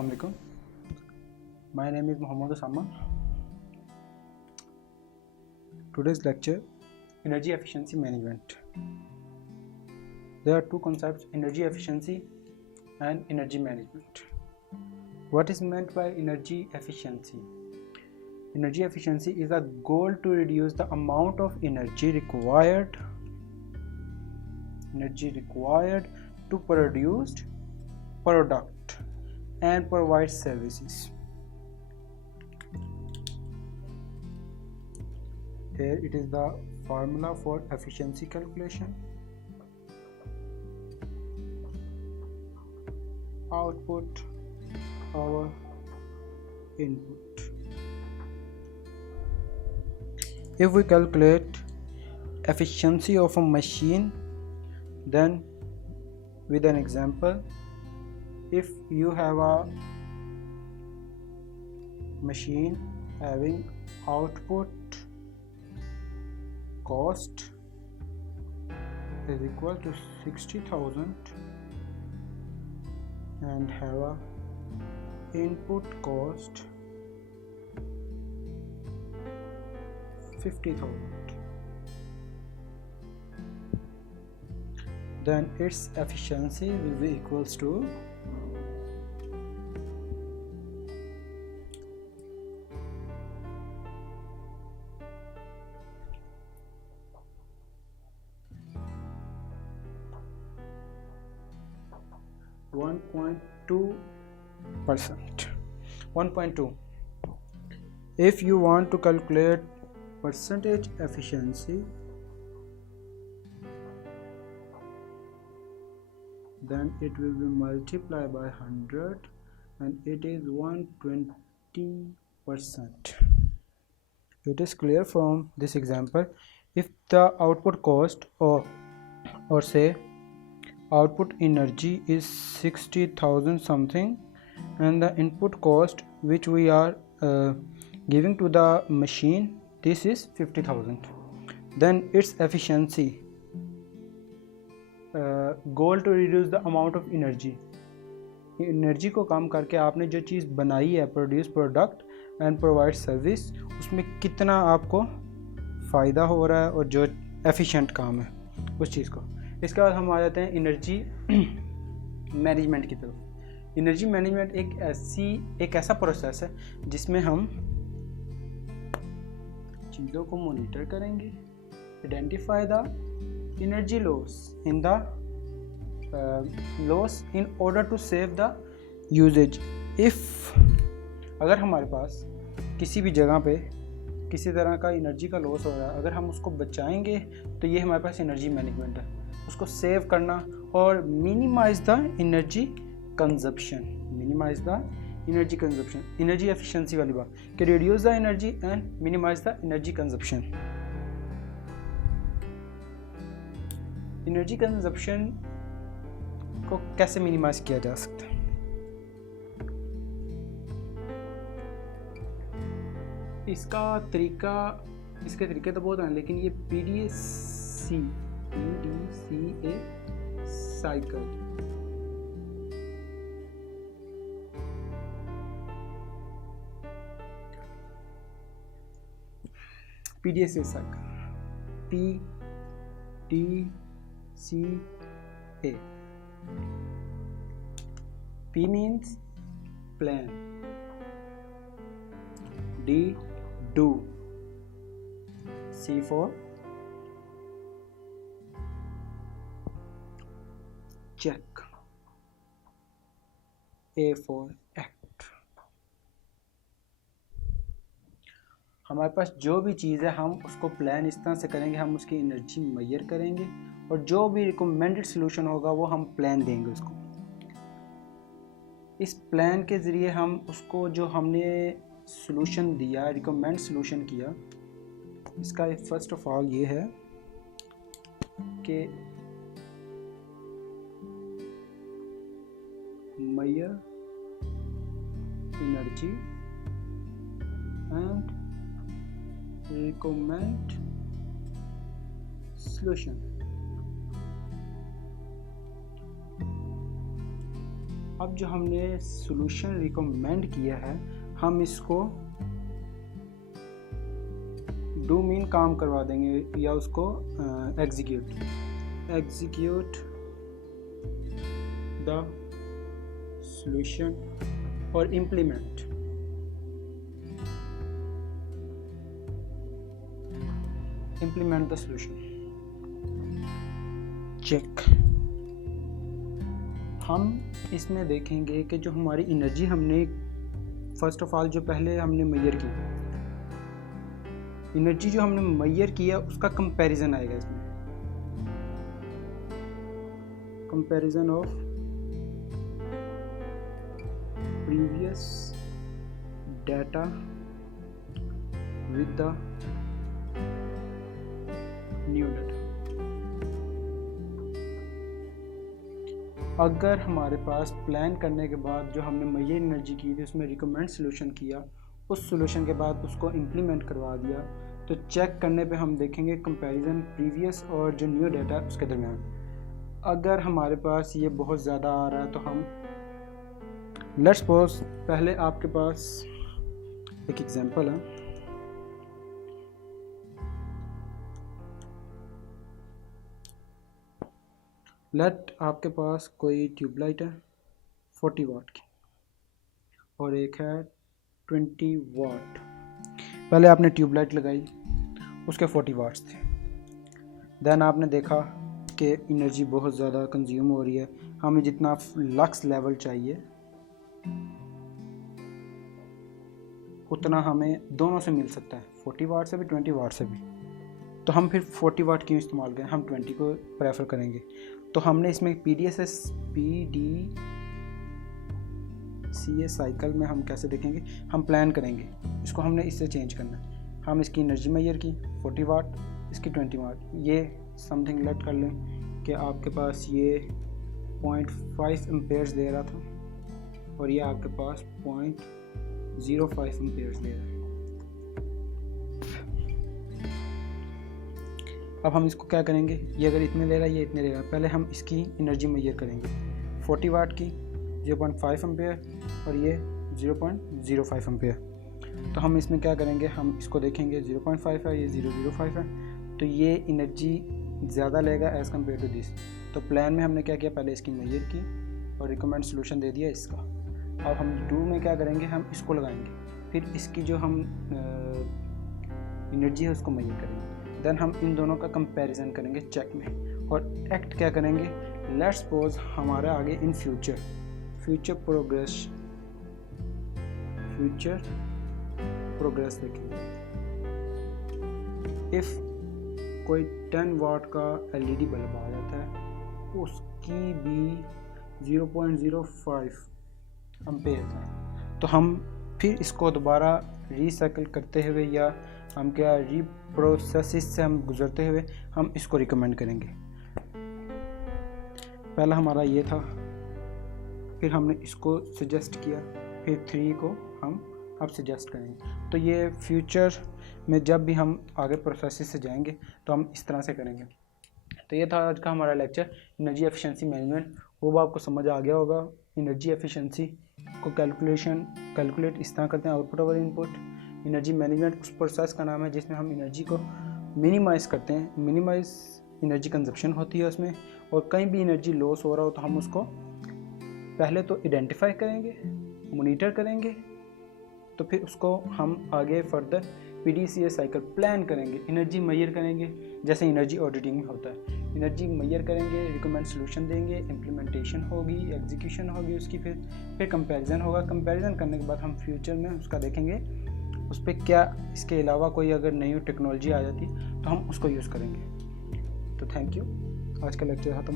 Assalamu alaikum. My name is Muhammad Osama. Today's lecture, energy efficiency management. There are two concepts, energy efficiency and energy management. What is meant by energy efficiency? Energy efficiency is a goal to reduce the amount of energy required to produce product and provide services. Here it is the formula for efficiency calculation. Output over input. If we calculate efficiency of a machine, then with an example, if you have a machine having output cost is equal to 60,000 and have a input cost 50,000, then its efficiency will be equals to 1.2%. 1.2. If you want to calculate percentage efficiency, then it will be multiplied by 100 and it is 120%. It is clear from this example. If the output cost or say output energy is 60,000 something and the input cost which we are giving to the machine, this is 50,000, then its efficiency goal to reduce the amount of energy को कम करके आपने जो चीज़ बनाई है, produce product and provide service, उसमें कितना आपको फ़ायदा हो रहा है और जो एफिशिएंट काम है उस चीज़ को। इसके बाद हम आ जाते हैं एनर्जी मैनेजमेंट की तरफ। एनर्जी मैनेजमेंट एक ऐसा प्रोसेस है जिसमें हम चीज़ों को मॉनिटर करेंगे, identify the energy loss in order to save the usages. अगर हमारे पास किसी भी जगह पे किसी तरह का एनर्जी का लॉस हो रहा है, अगर हम उसको बचाएंगे तो ये हमारे पास एनर्जी मैनेजमेंट है, उसको सेव करना और minimise the energy consumption, energy efficiency वाली बात कि reduce the energy and minimise the energy consumption. Energy consumption को कैसे मिनिमाइज किया जा सकता है? इसके तरीके तो बहुत हैं, लेकिन ये PDCA cycle, PDCA cycle, PDCA, P means plan, D do, C for check, A for act। हमारे पास जो भी चीज़ है हम उसको प्लान इस तरह से करेंगे, हम उसकी एनर्जी मेजर करेंगे और जो भी रिकमेंडेड सोल्यूशन होगा वो हम प्लान देंगे उसको। इस प्लान के ज़रिए हम उसको जो हमने सोल्यूशन दिया, रिकमेंड सोल्यूशन किया, इसका फर्स्ट ऑफ ऑल ये है कि measure energy and recommend solution। अब जो हमने सॉल्यूशन रिकमेंड किया है, हम इसको डू मीन काम करवा देंगे या उसको एग्जीक्यूट द सॉल्यूशन और इम्प्लीमेंट द सॉल्यूशन। चेक। हम इसमें देखेंगे कि जो हमारी एनर्जी हमने फर्स्ट ऑफ ऑल जो पहले हमने मेजर की एनर्जी जो हमने मेजर किया उसका कंपैरिजन आएगा इसमें, comparison of previous data with the new data. अगर हमारे पास प्लान करने के बाद जो हमने मेजर एनर्जी की थी उसमें रिकमेंड सॉल्यूशन किया, उस सॉल्यूशन के बाद उसको इम्प्लीमेंट करवा दिया, तो चेक करने पे हम देखेंगे कंपैरिजन प्रीवियस और जो न्यू डाटा है उसके दरमियान। अगर हमारे पास ये बहुत ज़्यादा आ रहा है तो हम लेट्स सपोज पहले आपके पास एक एग्जांपल है, लेट आपके पास कोई ट्यूबलाइट है 40 वाट की और एक है 20 वाट। पहले आपने ट्यूबलाइट लगाई, उसके 40 वाट्स थे, देन आपने देखा कि एनर्जी बहुत ज़्यादा कंज्यूम हो रही है, हमें जितना लक्स लेवल चाहिए उतना हमें दोनों से मिल सकता है, 40 वाट से भी 20 वाट से भी। तो हम फिर 40 वाट क्यों इस्तेमाल करें, हम 20 को प्रेफर करेंगे। तो हमने इसमें PDCA साइकिल में हम कैसे देखेंगे, हम प्लान करेंगे, इसको हमने इससे चेंज करना है। हम इसकी एनर्जी मेजर की 40 वाट, इसकी 20 वाट, ये समथिंग लेट कर लें कि आपके पास ये 0.5 एम्पेयर्स दे रहा था और ये आपके पास 0.05 एम्पेयर्स दे रहा है। अब हम इसको क्या करेंगे, ये अगर इतने ले रहा है ये इतने ले रहा है, पहले हम इसकी एनर्जी मेजर करेंगे 40 वाट की 0.5 एम्पेयर और ये 0.05 एम्पेयर। तो हम इसमें क्या करेंगे, हम इसको देखेंगे 0.5 है, ये 0.05 है, तो ये एनर्जी ज़्यादा लेगा एज़ कम्पेयर टू दिस। तो प्लान में हमने क्या किया, पहले इसकी मेजर की और रिकमेंड सॉल्यूशन दे दिया इसका। अब हम डू में क्या करेंगे, हम इसको लगाएंगे, फिर इसकी जो हम एनर्जी है उसको मेजर करेंगे, देन हम इन दोनों का कंपैरिजन करेंगे चेक में और एक्ट क्या करेंगे, लेट्स सपोज हमारा आगे इन फ्यूचर प्रोग्रेस देखेंगे। इफ़ कोई 10 वाट का LED बल्ब आ जाता है, उसकी भी 0.05 एम्पेयर है, तो हम फिर इसको दोबारा रिसाइकिल करते हुए या हम क्या रीप्रोसेस से हम गुजरते हुए हम इसको रिकमेंड करेंगे। पहला हमारा ये था, फिर हमने इसको सजेस्ट किया, फिर 3 को हम अब सजेस्ट करेंगे। तो ये फ्यूचर में जब भी हम आगे प्रोसेस से जाएंगे तो हम इस तरह से करेंगे। तो ये था आज का हमारा लेक्चर एनर्जी एफिशिएंसी मैनेजमेंट। वो आपको समझ आ गया होगा। एनर्जी एफिशिएंसी को कैलकुलेट इस तरह करते हैं, output over input. Energy management उस प्रोसेस का नाम है जिसमें हम एनर्जी को मिनिमाइज़ करते हैं, मिनिमाइज एनर्जी कंजप्शन होती है उसमें, और कहीं भी एनर्जी लॉस हो रहा हो तो हम उसको पहले तो आइडेंटिफाई करेंगे, मॉनिटर करेंगे, तो फिर उसको हम आगे फर्दर PDCA साइकिल प्लान करेंगे, एनर्जी मेजर करेंगे, जैसे एनर्जी ऑडिटिंग में होता है। एनर्जी मेजर करेंगे, रिकमेंड सॉल्यूशन देंगे, इम्प्लीमेंटेशन होगी, एग्जीक्यूशन होगी उसकी, फिर कंपैरिजन होगा। कंपैरिजन करने के बाद हम फ्यूचर में उसका देखेंगे उस पर क्या इसके अलावा कोई अगर नई टेक्नोलॉजी आ जाती तो हम उसको यूज़ करेंगे। तो थैंक यू, आज का लेक्चर खत्म।